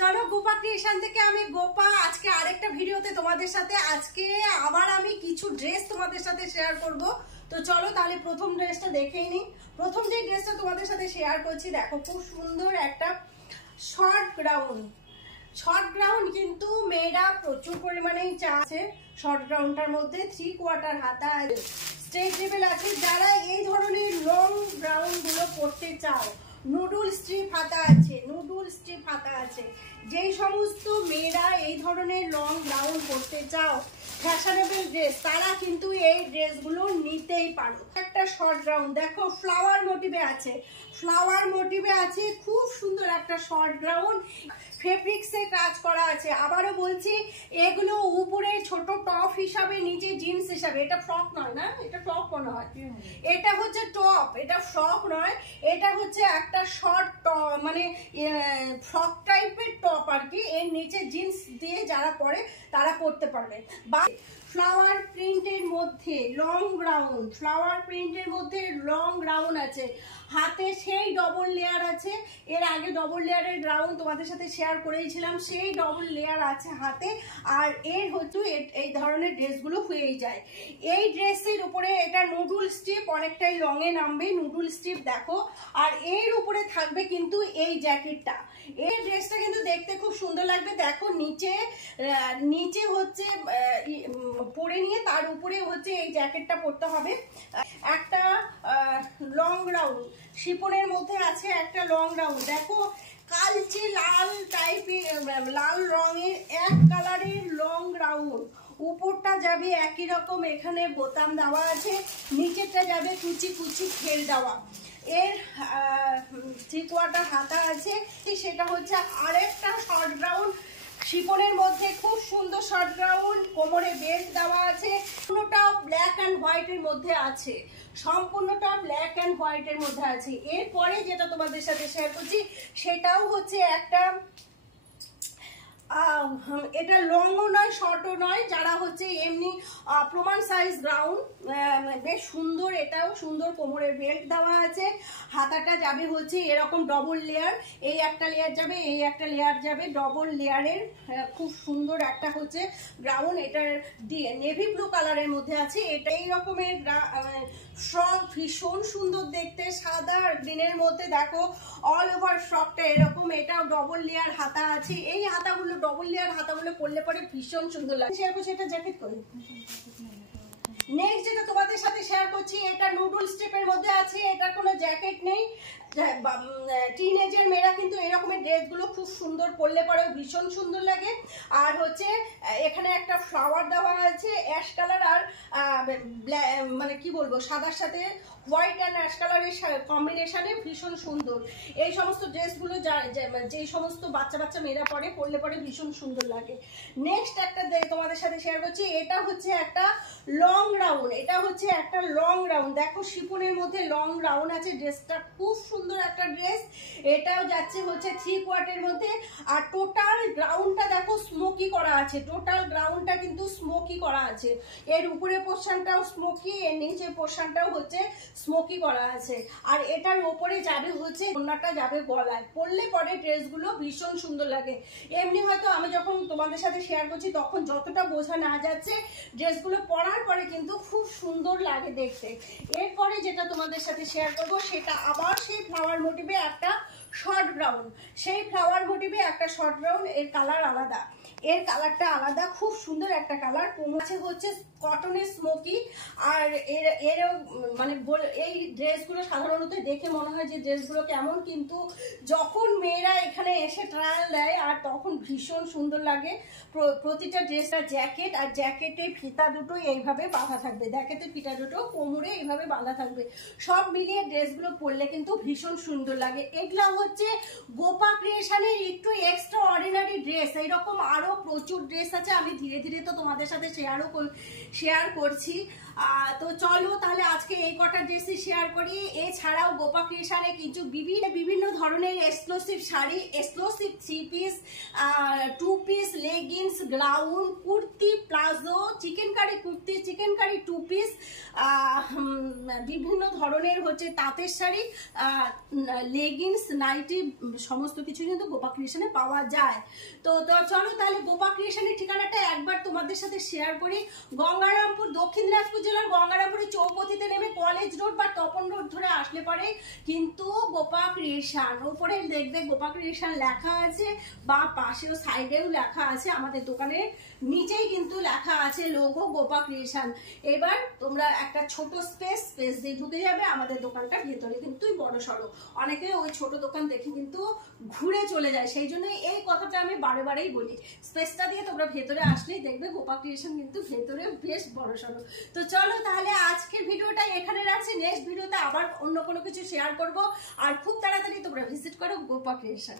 চলো গোপা ক্রিয়েশন থেকে আমি গোপা আজকে আরেকটা ভিডিওতে তোমাদের সাথে আজকে আবার আমি কিছু ড্রেস তোমাদের সাথে শেয়ার করব। তো চলো তাহলে প্রথম ড্রেসটা দেখেই নি। প্রথম যে ড্রেসটা তোমাদের সাথে শেয়ার করছি, দেখো খুব সুন্দর একটা শর্ট গ্রাউন্ড কিন্তু মেয়েরা প্রচুর পরিমাণেই চাচ্ছে। শর্ট গ্রাউন্ডটার মধ্যে 3/4 হাতা স্ট্রেচেবল আছে। যারা এই ধরনের লং গ্রাউন্ড গুলো পরতে চাও, নুডল স্ট্রিপ হাতা আছে, যেই সমস্ত মেয়েরা এই ধরনের লং গ্রাউন্ড পরতে চাও ফ্যাশনেবল ড্রেস, তারা কিন্তু এই ড্রেসগুলো নিতেই পারো। একটা শর্ট গ্রাউন্ড দেখো ফ্লাওয়ার মোটিভে আছে, খুব সুন্দর একটা শর্ট গ্রাউন্ড, ফেব্রিক্সে কাজ করা আছে। আবারও বলছি, এগুলো উপরে ছোট টপ হিসাবে, নিচে জিন্স হিসাবে। এটা ফ্রক নয় না, এটা টপ মনে হয়, এটা হচ্ছে টপ, এটা ফ্রক নয়, এটা হচ্ছে একটা শর্ট টপ, মানে ফ্রক টাইপের টপ আর কি। এর নিচে জিন্স দিয়ে যারা পরে তারা পরতে পারবে। বা ফ্লাওয়ার প্রিন্টের মধ্যে লং গ্রাউন্ড আছে, হাতে সেই ডবল লেয়ার আছে। এর আগে ডবল লেয়ারের গ্রাউন্ড তোমাদের সাথে শেয়ার করেছিলাম, সেই ডবল লেয়ার আছে হাতে। আর এর হচ্ছে এই ধরনের ড্রেসগুলো হয়েই যায়। এই ড্রেসের উপরে এটা নুডল স্ট্রিপ, অনেকটাই লং এ নামবে নুডল স্ট্রিপ দেখো। আর এর উপরে থাকবে কিন্তু এই জ্যাকেটটা। এই ড্রেসটা কিন্তু দেখতে খুব সুন্দর লাগবে। দেখো নিচে হচ্ছে পরে নিয়ে তার উপরে হচ্ছে এই জ্যাকেটটা পরতে হবে। একটা লং গ্রাউন্ড শিপনের মধ্যে আছে, একটা লং গ্রাউন্ড দেখো কালচে লাল টাইপের, লাল রঙের এক কালারের লং গ্রাউন্ড। উপরটা যাবে একই রকম, এখানে বোতাম দেওয়া আছে, নিচেরটা যাবে কুচি খেল দেওয়া। এর 3/4 হাতা আছে। সেটা হচ্ছে আরেকটা শর্ট গ্রাউন্ড শিপনের মধ্যে, খুব সুন্দর শর্ট গ্রাউন্ড, কোমরে বেল্ট দেওয়া আছে। সম্পূর্ণটা ব্ল্যাক অ্যান্ড হোয়াইটের মধ্যে আছে। এরপরে যেটা তোমাদের সাথে শেয়ার করছি সেটাও হচ্ছে একটা, এটা লংও নয় শর্টও নয়, যারা হচ্ছে এমনি প্রমাণ সাইজ গ্রাউন্ড, বেশ সুন্দর, এটাও সুন্দর, কোমরের বেল্ট দেওয়া আছে। হাতাটা যাবে হচ্ছে এরকম ডবল লেয়ার, এই একটা লেয়ার যাবে, এই একটা লেয়ার যাবে, ডবল লেয়ারের খুব সুন্দর একটা হচ্ছে গ্রাউন্ড। এটার নেভি ব্লু কালারের মধ্যে আছে। এটা এই রকমের ফ্রক, ভীষণ সুন্দর দেখতে, সাদা গ্রিনের মধ্যে দেখো অল ওভার ফ্রকটা এরকম। এটাও ডবল লেয়ার হাতা আছে। এই হাতাগুলো ডবল লেয়ার হাতাগুলো পরলে পরে ভীষণ সুন্দর লাগে। শেয়ার করছি এটা জ্যাকেট করে। নেক্সট যেটা তোমাদের সাথে শেয়ার করছি, এটা নুডল স্টেপের মধ্যে আছে, এটা কোনো জ্যাকেট নেই। টিনেজের মেয়েরা কিন্তু এরকমের ড্রেসগুলো খুব সুন্দর পরলে পরে ভীষণ সুন্দর লাগে। আর হচ্ছে এখানে একটা ফ্লাওয়ার দেওয়া আছে, অ্যাশ কালার আর মানে কি বলবো, সাদার সাথে হোয়াইট অ্যান্ড অ্যাশ কালারের কম্বিনেশনে ভীষণ সুন্দর। এই সমস্ত ড্রেসগুলো যেই সমস্ত বাচ্চা মেয়েরা পরলে পরে ভীষণ সুন্দর লাগে। নেক্সট একটা তোমাদের সাথে শেয়ার করছি, এটা হচ্ছে একটা লং গ্রাউন্ড, দেখো শিপনের মধ্যে লং গ্রাউন্ড আছে। ড্রেসটা খুব সুন্দর একটা ড্রেস, এটাও যাচ্ছে হচ্ছে 3/4 মধ্যে। আর টোটাল গ্রাউন্ডটা দেখো স্মোকি করা আছে, এর উপরে পোর্শনটাও স্মোকি, এর নিচে পোর্শনটাও হচ্ছে স্মোকি করা আছে। আর এটার উপরে যাবে হচ্ছে ওড়নাটা যাবে গলায়, পরলে পরে ড্রেসগুলো ভীষণ সুন্দর লাগে। এমনি হয়তো আমি যখন তোমাদের সাথে শেয়ার করছি তখন যতটা বোঝা না যাচ্ছে, ড্রেসগুলো পরার পরে কিন্তু খুব সুন্দর লাগে দেখতে। এরপরে যেটা তোমাদের সাথে শেয়ার করবো সেটা আবার সেই ফ্লাওয়ার মোটিভে একটা শর্ট গ্রাউন্ড, এর কালার আলাদা, এর কালারটা আলাদা, খুব সুন্দর একটা কালার। আছে হচ্ছে কটনের স্মোকি। আর এর মানে এই ড্রেসগুলো সাধারণত দেখে মনে হয় যে ড্রেসগুলো কেমন, কিন্তু যখন মেয়েরা এখানে এসে ট্রায়াল দেয় আর তখন ভীষণ সুন্দর লাগে। প্রতিটা ড্রেসটা জ্যাকেট, আর জ্যাকেটের ফিতা দুটো এইভাবে বাঁধা থাকবে, জ্যাকেটের ফিতা দুটো কোমরে এইভাবে বাঁধা থাকবে। সব মিলিয়ে ড্রেসগুলো পরলে কিন্তু ভীষণ সুন্দর লাগে। এগুলা হচ্ছে গোপা ক্রিয়েশনের একটু এক্সট্রা অর্ডিনারি ড্রেস, এইরকম আরো প্রচুর ড্রেস আছে, আমি ধীরে ধীরে তো তোমাদের সাথে শেয়ার করছি। তো চলো তাহলে আজকে এই কটা ড্রেসই শেয়ার করি। এছাড়াও গোপা ক্রিয়েশনে কিছু বিভিন্ন ধরনের exclusive sari, exclusive 3 piece, 2 piece, leggings, gown, kurti, palazzo, chikankari kurti, chikankari 2 piece, বিভিন্ন ধরনের হচ্ছে তাঁতের শাড়ি, লেগিংস, নাইটি, সমস্ত কিছু কিন্তু গোপা ক্রিয়েশনে পাওয়া যায়। তো চলো তাহলে গোপা ক্রিয়েশনের ঠিকানাটা একবার তোমাদের সাথে শেয়ার করি। গঙ্গারামপুর, দক্ষিণ দিনাজপুর জেলার গঙ্গারামপুরের চৌপতিতে নেমে কলেজ রোড বা তপন রোড ধরে আসলে পরে কিন্তু গোপা ক্রিয়েশন, উপরে দেখবে গোপা ক্রিয়েশন লেখা আছে, বা পাশেও সাইডেও লেখা আছে, আমাদের দোকানের নিচেই কিন্তু লেখা আছে লোগো গোপা ক্রিয়েশন। এবার তোমরা একটা ছোট স্পেস দিয়ে ঢুকে যাবে, আমাদের দোকানটা ভেতরে কিন্তু বড় সড়ো, অনেকে ওই ছোট দোকান দেখে কিন্তু ঘুরে চলে যায়, সেই জন্য এই কথাটা আমি বারেবারেই বলি, স্পেসটা দিয়ে তোমরা ভেতরে আসলেই দেখবে গোপা ক্রিয়েশন কিন্তু ভেতরে বেশ বড় সড়ো। তো চলো তাহলে আজকের ভিডিওটা এখানে রাখছি, নেক্সট ভিডিওতে আবার অন্য কোনো কিছু শেয়ার করব, আর খুব তাড়াতাড়ি তোমরা ভিজিট করো গোপা ক্রিয়েশন।